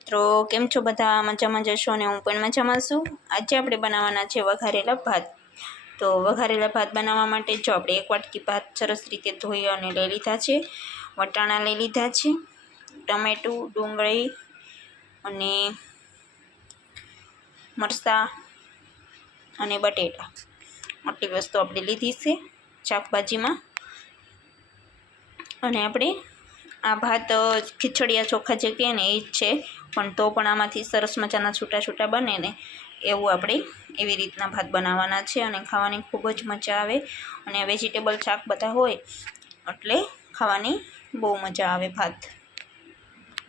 મિત્રો કેમ છો બધા? મજામાં જશો ને હું પણ મજામાં છું। આજે આપણે બનાવવાના છે વઘારેલા ભાત। તો વઘારેલા ભાત બનાવવા માટે જો આપણે 1 વાટકી ભાત સરસ રીતે ધોઈ અને લઈ લીધા છે, વટાણા લઈ લીધા છે, ટમેટું, ડુંગળી અને મરચાં અને બટેટા, આટલી વસ્તુ આપણે લીધી છે શાકભાજીમાં। અને આપણે આ ભાત ખીચડિયા ચોખા જે કહે ને એ જ છે, પણ તો પણ આમાંથી સરસ મજાના છૂટા છૂટા બને ને એવું આપણે એવી રીતના ભાત બનાવવાના છે અને ખાવાની ખૂબ જ મજા આવે। અને વેજીટેબલ શાક બધા હોય એટલે ખાવાની બહુ મજા આવે ભાત।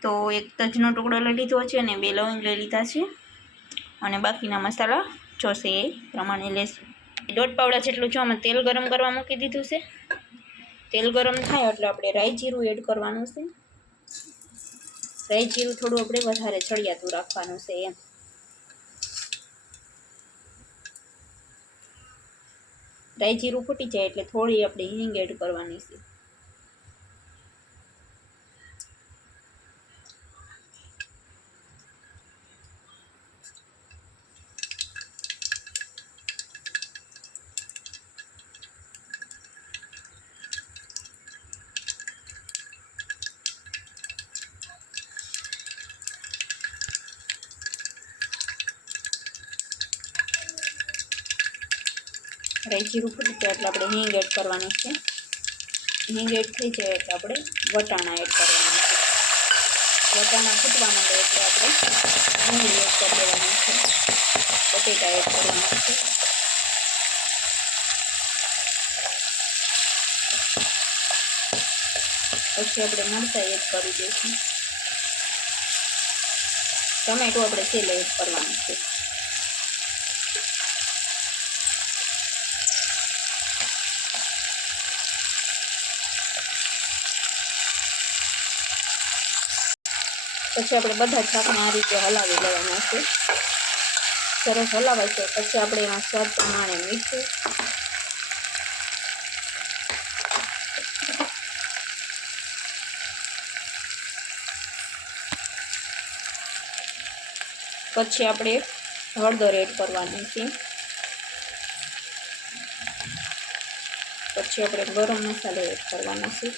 તો એક તજનો ટુકડો લઈ લીધો છે અને 2 લવિંગ લઈ લીધા છે અને બાકીના મસાલા જોશે એ પ્રમાણે લેશું। 1.5 પાવડા જેટલું જો આમાં તેલ ગરમ કરવા મૂકી દીધું છે। તેલ ગરમ થાય એટલે આપણે રાઈ જીરું એડ કરવાનું છે। રાઈ જીરું થોડું આપણે વધારે ચડિયાતું રાખવાનું છે એમ। રાઈ જીરું ફૂટી જાય એટલે થોડી આપણે હિંગ એડ કરવાની છે। રાઈ જીરું ફૂટી જાય એટલે આપણે હિંગ એડ કરવાનું છે। હિંગ એડ થઈ જાય એટલે આપણે વટાણા એડ કરવાના છે। વટાણા ફૂટવા માંડે એટલે આપણે ડુંગળી એડ કરી દેવાની છે, બટેટા એડ કરવાના છે। પછી આપણે મરચાં એડ કરી દઈશું। ટમેટું આપણે છેલ્લે એડ કરવાનું છે। પછી આપણે બધા શાકને આ રીતે હલાવી લેવાના છે। સરસ હલાવાય છે પછી આપણે એમાં સ્વાદ પ્રમાણે મીઠું, પછી આપણે હળદર એડ કરવાની છે, પછી આપણે ગરમ મસાલો એડ કરવાનો છે।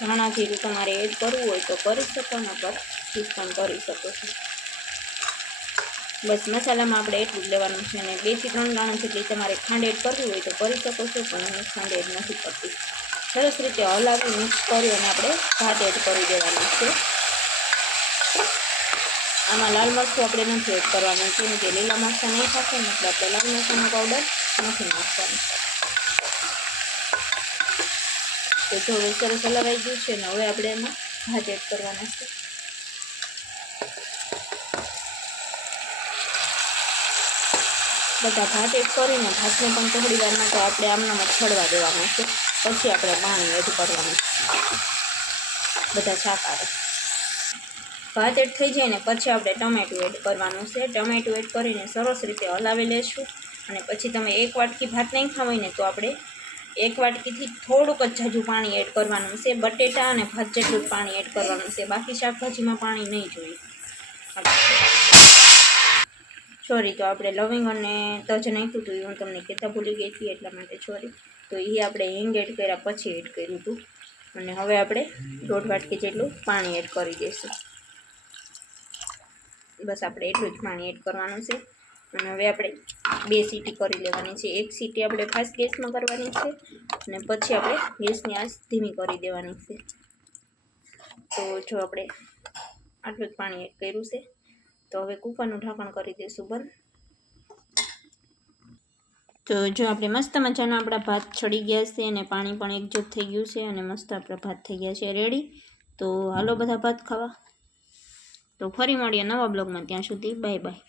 ધાણા જીરું તમારે એડ કરવું હોય તો કરી શકો, નકર સ્કીપ પણ કરી શકો છો। બસ મસાલામાં આપણે એટલું જ લેવાનું છે અને 2 થી 3 દાણા જેટલી તમારે ખાંડ એડ કરવી હોય તો કરી શકો છો, પણ હું ખાંડ એડ નથી કરતી। સરસ રીતે હલાવી મિક્સ કરી અને આપણે ભાત એડ કરી દેવાનું છે। આમાં લાલ મરચું આપણે નથી એડ કરવાનું, કેમ કે લીલા મરચાં નહીં ખાશે ને એટલે આપણે લાલ મરચાંનો પાવડર નથી નાખવાનો। તો જો હવે સરસ હલાવાઈ ગયું છે ને હવે આપણે એમાં ભાત એડ કરવાના છે। બધા ભાત એડ કરીને ભાતને પણ થોડી વાર માટે આપણે આમનામ જ છડવા દેવાનું છે, પછી આપણે પાણી એડ કરવાનું છે બધા શાક આવે। ભાત એડ થઈ જાય ને પછી આપણે ટમેટું એડ કરવાનું છે। ટમેટું એડ કરીને સરસ રીતે હલાવી લેશું અને પછી તમે 1 વાટકી ભાત નહીં ખાવા હોય ને તો આપણે 1 વાટકીથી થોડુંક જ જાજુ પાણી એડ કરવાનું છે। બટેટા અને ભાત જેટલું જ પાણી એડ કરવાનું છે, બાકી શાકભાજીમાં પાણી નહીં જોઈએ। સોરી, તો આપણે લવિંગ અને તજ નાખ્યું હતું, હું તમને કહેતા ભૂલી ગઈ હતી એટલા માટે સોરી। તો એ આપણે હિંગ એડ કર્યા પછી એડ કર્યું હતું અને હવે આપણે 1.5 વાટકી જેટલું પાણી એડ કરી દઈશું। બસ આપણે એટલું જ પાણી એડ કરવાનું છે અને હવે આપણે 2 સીટી કરી લેવાની છે। 1 સીટી આપણે ફાસ્ટ ગેસમાં કરવાની છે અને પછી આપણે ગેસની આંચ ધીમી કરી દેવાની છે। તો જો આપણે આટલું જ પાણી એડ કર્યું છે તો હવે કુકરનું ઢાંકણ કરી દઈશું બંધ। તો જો આપણે મસ્ત મજાના આપણા ભાત ચડી ગયા છે અને પાણી પણ એકજૂટ થઈ ગયું છે અને મસ્ત આપણા ભાત થઈ ગયા છે રેડી। તો હાલો બધા ભાત ખાવા। તો ફરી મળીએ નવા બ્લોગમાં, ત્યાં સુધી બાય બાય।